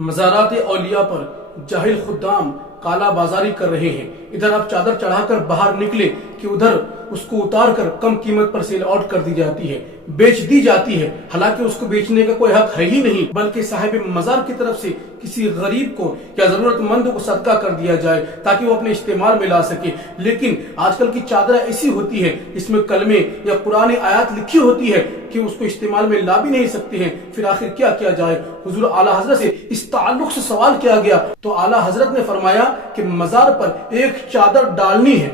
مزارات اولیاء پر جاہل خدام کالا بازاری کر رہے ہیں. ادھر آپ چادر چڑھا کر باہر نکلے کہ ادھر اس کو اتار کر کم قیمت پر سیل آؤٹ کر دی جاتی ہے، بیچ دی جاتی ہے، حالانکہ اس کو بیچنے کا کوئی حق ہے ہی نہیں، بلکہ صاحب مزار کی طرف سے کسی غریب کو یا ضرورت مند کو صدقہ کر دیا جائے تاکہ وہ اپنے استعمال میں لا سکے. لیکن آج کل کی چادر ایسی ہوتی ہے اس میں کلمے یا قرآن آیات لکھی ہوتی ہے کہ اس کو استعمال میں لا بھی نہیں سکتے ہیں. پھر آخر کیا کیا جائے؟ حضور اعلیٰ حضرت سے اس تعلق سے سوال کیا گیا تو اعلیٰ حضرت نے فرمایا کہ مزار پر ایک چادر ڈالنی ہے،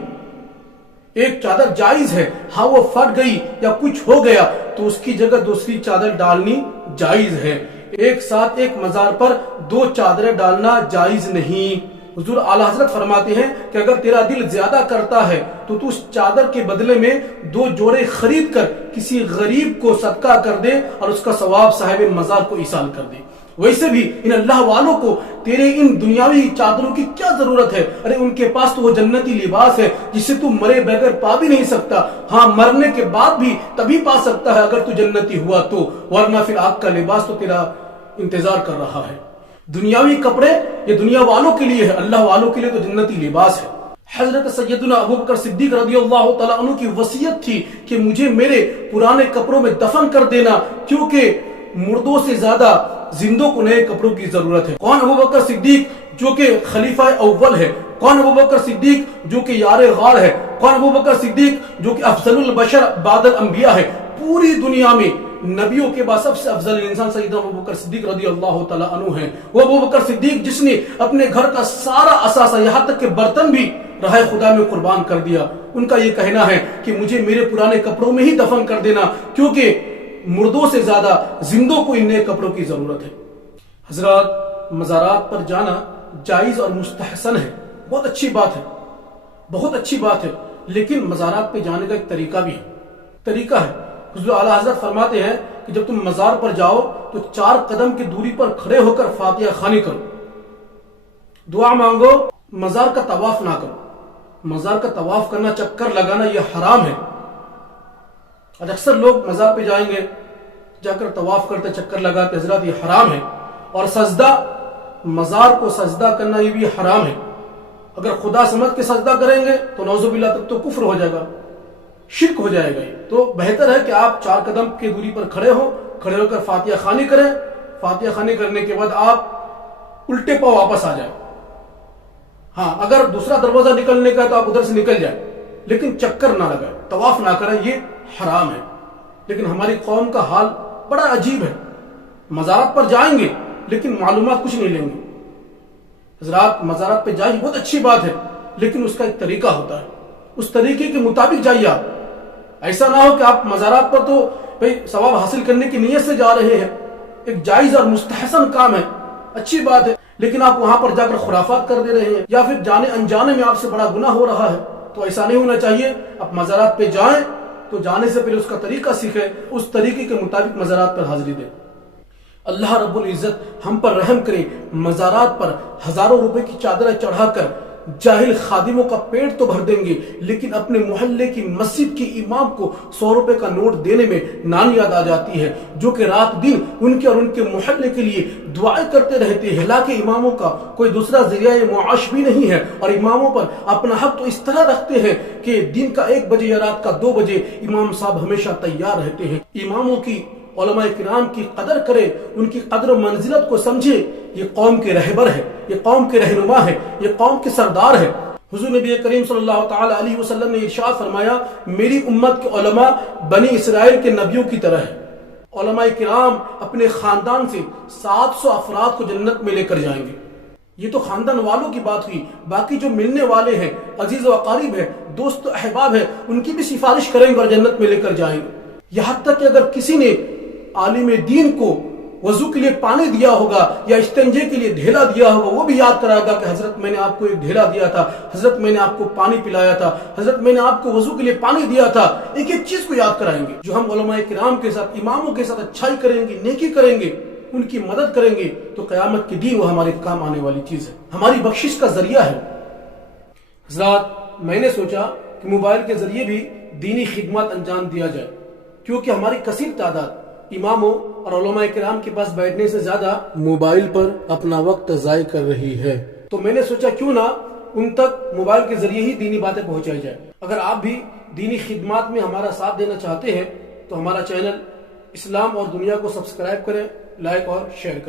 ایک چادر جائز ہے. ہاں وہ پھٹ گئی یا کچھ ہو گیا تو اس کی جگہ دوسری چادر ڈالنی جائز ہے. ایک ساتھ ایک مزار پر دو چادریں ڈالنا جائز نہیں. حضور اعلیٰ حضرت فرماتے ہیں کہ اگر تیرا دل زیادہ کرتا ہے تو تو اس چادر کے بدلے میں دو جوڑے خرید کر کسی غریب کو صدقہ کر دے اور اس کا ثواب صاحب مزار کو ایصال کر دے. ویسے بھی ان اللہ والوں کو تیرے ان دنیاوی چادروں کی کیا ضرورت ہے؟ ارے ان کے پاس تو وہ جنتی لباس ہے جسے تو مرے بغیر پا بھی نہیں سکتا. ہاں مرنے کے بعد بھی تبھی پا سکتا ہے اگر تو جنتی ہوا تو، ورنہ پھر آگ کا لباس تو تیرا انتظار کر رہا ہے. دنیاوی کپڑے یہ دنیا والوں کے لیے ہے، اللہ والوں کے لیے تو جنتی لباس ہے. حضرت سیدنا ابو بکر صدیق رضی اللہ تعالیٰ عنہ کی وصیت تھی کہ مجھے میرے پرانے کپڑوں میں دفن کر دینا، کیونکہ مردوں سے زیادہ زندوں کو نئے کپڑوں کی ضرورت ہے. کون ابو بکر صدیق جو کہ خلیفہ اول ہے؟ کون ابو بکر صدیق جو کہ یار غار ہے؟ کون ابو بکر صدیق جو کہ افضل البشر بعد الانبیاء ہے؟ پوری دنیا میں نبیوں کے بعد سب سے افضل انسان سیدنا ابو بکر صدیق رضی اللہ تعالیٰ عنہ ہیں. وہ ابو بکر صدیق جس نے اپنے گھر کا سارا اثاثہ یہاں تک کہ برتن بھی راہ خدا میں قربان کر دیا. ان کا یہ کہنا ہے کہ مجھے میرے پرانے کپڑوں میں ہی دفن کر دینا، کیونکہ مردوں سے زیادہ زندوں کو ان نئے کپڑوں کی ضرورت ہے. حضرات، مزارات پر جانا جائز اور مستحسن ہے، بہت اچھی بات ہے، بہت اچھی بات ہے. لیکن مزارات پہ جانے کا ایک طریقہ بھی ہے، طریقہ ہے. حضور اعلیٰ حضرت فرماتے ہیں کہ جب تم مزار پر جاؤ تو 4 قدم کی دوری پر کھڑے ہو کر فاتحہ خوانی کرو، دعا مانگو، مزار کا طواف نہ کرو. مزار کا طواف کرنا، چکر لگانا یہ حرام ہے. اور اکثر لوگ مزار پہ جائیں گے، جا کر طواف کرتے، چکر لگاتے. حضرات یہ حرام ہے. اور سجدہ، مزار کو سجدہ کرنا یہ بھی حرام ہے. اگر خدا سمجھ کے سجدہ کریں گے تو نعوذ باللہ تب تو کفر ہو جائے گا، شرک ہو جائے گا. تو بہتر ہے کہ آپ 4 قدم کی دوری پر کھڑے ہو کر فاتحہ خوانی کریں. فاتحہ خوانی کرنے کے بعد آپ الٹے پاؤں واپس آ جائیں. ہاں اگر دوسرا دروازہ نکلنے کا ہے تو آپ ادھر سے نکل جائیں، لیکن چکر نہ لگائیں، طواف نہ کریں، یہ حرام ہے. لیکن ہماری قوم کا حال بڑا عجیب ہے. مزارات پر جائیں گے لیکن معلومات کچھ نہیں لیں گے. حضرات مزارات پہ جائیں بہت اچھی بات ہے، لیکن اس کا ایک طریقہ ہوتا ہے، اس طریقے کے مطابق جائیے. آپ ایسا نہ ہو کہ آپ مزارات پر تو بھئی ثواب حاصل کرنے کی نیت سے جا رہے ہیں، ایک جائز اور مستحسن کام ہے، اچھی بات ہے، لیکن آپ وہاں پر جا کر خرافات کر دے رہے ہیں یا پھر جانے انجانے میں آپ سے بڑا گناہ ہو رہا ہے. تو ایسا نہیں ہونا چاہیے. آپ مزارات پہ جائیں تو جانے سے پہلے اس کا طریقہ سیکھیں، اس طریقے کے مطابق مزارات پر حاضری دیں. اللہ رب العزت ہم پر رحم کرے. مزارات پر ہزاروں روپے کی چادریں چڑھا کر جاہل خادموں کا پیٹ تو بھر دیں گے، لیکن اپنے محلے کی مسجد کے امام کو 100 روپے کا نوٹ دینے میں نان یاد آ جاتی ہے، جو کہ رات دن ان کے اور ان کے محلے کے لیے دعائیں کرتے رہتے ہیں. حالانکہ اماموں کا کوئی دوسرا ذریعہ معاش بھی نہیں ہے، اور اماموں پر اپنا حق تو اس طرح رکھتے ہیں کہ دن کا 1 بجے یا رات کا 2 بجے امام صاحب ہمیشہ تیار رہتے ہیں. اماموں کی، علماء کرام کی قدر کرے، ان کی قدر و منزلت کو سمجھے. یہ قوم کے رہبر ہے، یہ قوم کے رہنما ہے، یہ قوم کے سردار ہے. حضور نبی کریم صلی اللہ تعالی علیہ وسلم نے ارشاد فرمایا، میری امت کے علماء بنی اسرائیل کے نبیوں کی طرح ہے. علماء کرام اپنے خاندان سے 700 افراد کو جنت میں لے کر جائیں گے. یہ تو خاندان والوں کی بات ہوئی. باقی جو ملنے والے ہیں، عزیز و اقارب ہیں، دوست و احباب ہیں، ان کی بھی سفارش کریں گے اور جنت میں لے کر جائیں گے. یہاں تک کہ اگر کسی نے عالم دین کو وضو کے لیے پانی دیا ہوگا یا استنجے کے لیے ڈھیلا دیا ہوگا، وہ بھی یاد کرائے گا کہ حضرت میں نے آپ کو ایک ڈھیلا دیا تھا، حضرت میں نے آپ کو پانی پلایا تھا، حضرت میں نے آپ کو وضو کے لیے پانی دیا تھا. ایک ایک چیز کو یاد کرائیں گے. جو ہم علماء کرام کے ساتھ، اماموں کے ساتھ اچھائی کریں گے، نیکی کریں گے، ان کی مدد کریں گے، تو قیامت کے دن وہ ہمارے کام آنے والی چیز ہے، ہماری بخشش کا ذریعہ ہے. حضرات میں نے سوچا کہ موبائل کے ذریعے بھی دینی خدمات انجام دیا جائے، کیونکہ ہماری کثیر تعداد اماموں اور علماء کرام کے پاس بیٹھنے سے زیادہ موبائل پر اپنا وقت ضائع کر رہی ہے۔ تو میں نے سوچا کیوں نہ ان تک موبائل کے ذریعے ہی دینی باتیں پہنچائی جائے۔ اگر آپ بھی دینی خدمات میں ہمارا ساتھ دینا چاہتے ہیں تو ہمارا چینل اسلام اور دنیا کو سبسکرائب کریں، لائک اور شیئر کریں۔